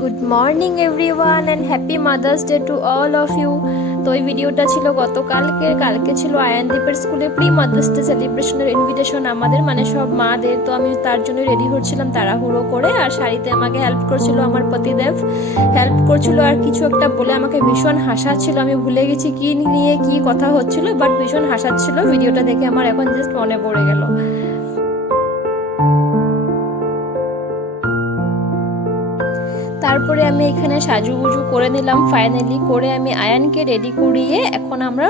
Good morning everyone and happy mother's day to all of you. তো এই ভিডিওটা ছিল কালকে ছিল আয়ানদীপের স্কুলে প্রি মাদার্স ডে সেলিব্রেশনের ইনভিটেশন আমাদের, মানে সব মাদের। তো আমি তার জন্য রেডি হচ্ছিলাম তাড়াহুড়ো করে, আর শাড়িতে আমাকে হেল্প করছিল আমার পতিদেব, হেল্প করছিল আর কিছু একটা বলে আমাকে ভীষণ হাসাচ্ছিল। আমি ভুলে গেছি কি নিয়ে কি কথা হচ্ছিল, বাট ভীষণ হাসাচ্ছিল। ভিডিওটা দেখে আমার এখন জাস্ট মনে পড়ে গেল। তারপরে আমি এখানে সাজুগুজু করে নিলাম, ফাইনালি করে আমি আয়ানকে রেডি করিয়ে এখন আমরা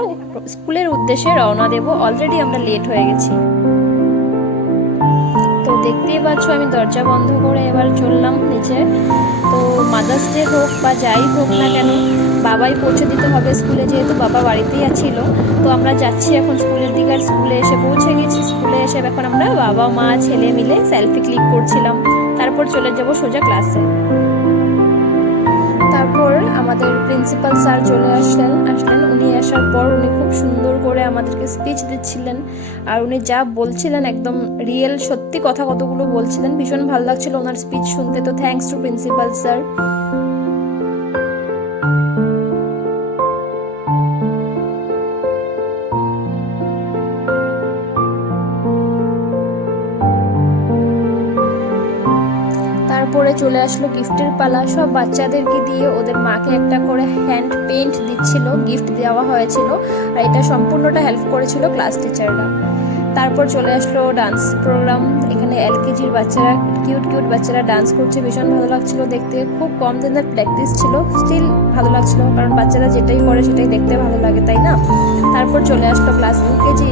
স্কুলের উদ্দেশ্যে রওনা দেব। অলরেডি আমরা লেট হয়ে গেছি। তো দেখতেই পাচ্ছ আমি দরজা বন্ধ করে এবার চললাম নিচে। তো মাদার্স ডে হোক বা যাই হোক না কেন, বাবাই পৌঁছে দিতে হবে স্কুলে, যেহেতু বাবা বাড়িতেই ছিল। তো আমরা যাচ্ছি এখন স্কুলের দিকে, আর স্কুলে এসে পৌঁছে গেছি। স্কুলে এসে এখন আমরা বাবা মা ছেলে মিলে সেলফি ক্লিক করছিলাম, তারপর চলে যাব সোজা ক্লাসে। তারপর আমাদের প্রিন্সিপাল স্যার চলে আসলেন। উনি আসার পর উনি খুব সুন্দর করে আমাদেরকে স্পিচ দিচ্ছিলেন, আর উনি যা বলছিলেন একদম রিয়েল সত্যি কথা কতগুলো বলছিলেন। ভীষণ ভালো লাগছিল ওনার স্পিচ শুনতে। তো থ্যাঙ্কস টু প্রিন্সিপাল স্যার। তারপরে চলে আসলো গিফটের পালা। সব বাচ্চাদেরকে দিয়ে ওদের মাকে একটা করে হ্যান্ড পেইন্ট দিচ্ছিল, গিফট দেওয়া হয়েছিল, আর এটা সম্পূর্ণটা হেল্প করেছিল ক্লাস টিচাররা। তারপর চলে আসলো ডান্স প্রোগ্রাম। এখানে এলকেজির বাচ্চারা, কিউট বাচ্চারা ডান্স করছে, ভীষণ ভালো লাগছিল দেখতে। খুব কম দিনের প্র্যাকটিস ছিল, স্টিল ভালো লাগছিল, কারণ বাচ্চারা যেটাই করে সেটাই দেখতে ভালো লাগে, তাই না? তারপর চলে আসলো ক্লাস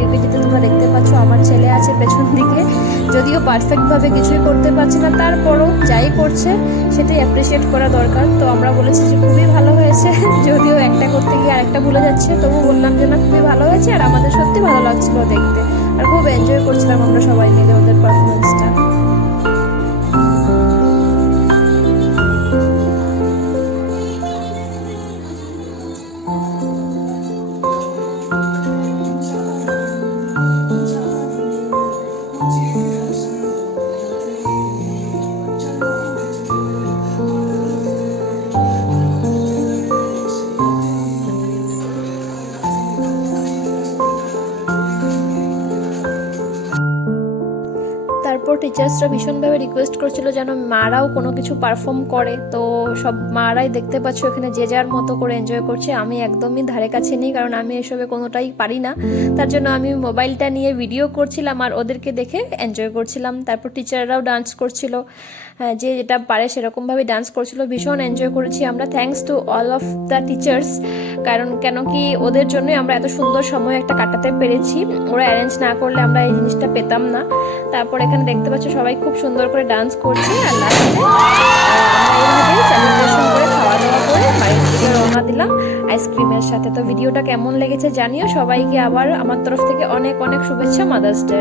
ইউকেজিতে তোমরা দেখতে পাচ্ছ আমার ছেলে আছে পেছন দিকে। যদিও পারফেক্টভাবে কিছুই করতে পারছে না, তারপরও যাই করছে সেটাই অ্যাপ্রিসিয়েট করা দরকার। তো আমরা বলেছি যে খুবই ভালো হয়েছে, যদিও একটা করতে গিয়ে আরেকটা ভুলে যাচ্ছে, তবু বললাম যে না খুবই ভালো হয়েছে, আর আমাদের সত্যি ভালো লাগছিল দেখতে, আর খুব এনজয় করছিলাম আমরা সবাই মিলে ওদের পারফরমেন্সটা। তারপর টিচার্সরা ভীষণভাবে রিকোয়েস্ট করছিল যেন মারাও কোনো কিছু পারফর্ম করে। তো সব মারাই দেখতে পাচ্ছ এখানে যে যার মতো করে এনজয় করছে। আমি একদমই ধারে কাছে নেই, কারণ আমি এসবে কোনোটাই পারি না। তার জন্য আমি মোবাইলটা নিয়ে ভিডিও করছিলাম আর ওদেরকে দেখে এনজয় করছিলাম। তারপর টিচাররাও ডান্স করছিল, যে যেটা পারে সেরকমভাবে ডান্স করছিল। ভীষণ এনজয় করেছি আমরা। Thanks to all of the teachers, কারণ কেন কি ওদের জন্যই আমরা এত সুন্দর সময় একটা কাটাতে পেরেছি। ওরা অ্যারেঞ্জ না করলে আমরা এই জিনিসটা পেতাম না। তারপর এখানে দেখতে পাচ্ছ সবাই খুব সুন্দর করে ডান্স করছে, আর লাস্টে আমরা এইভাবে সেলিব্রেশন করে খাওয়া দাওয়া করে বাড়ির দিকে রওনা দিলাম আইসক্রিমের সাথে। তো ভিডিওটা কেমন লেগেছে জানিও। সবাইকে আবার আমার তরফ থেকে অনেক অনেক শুভেচ্ছা মাদার্স ডে।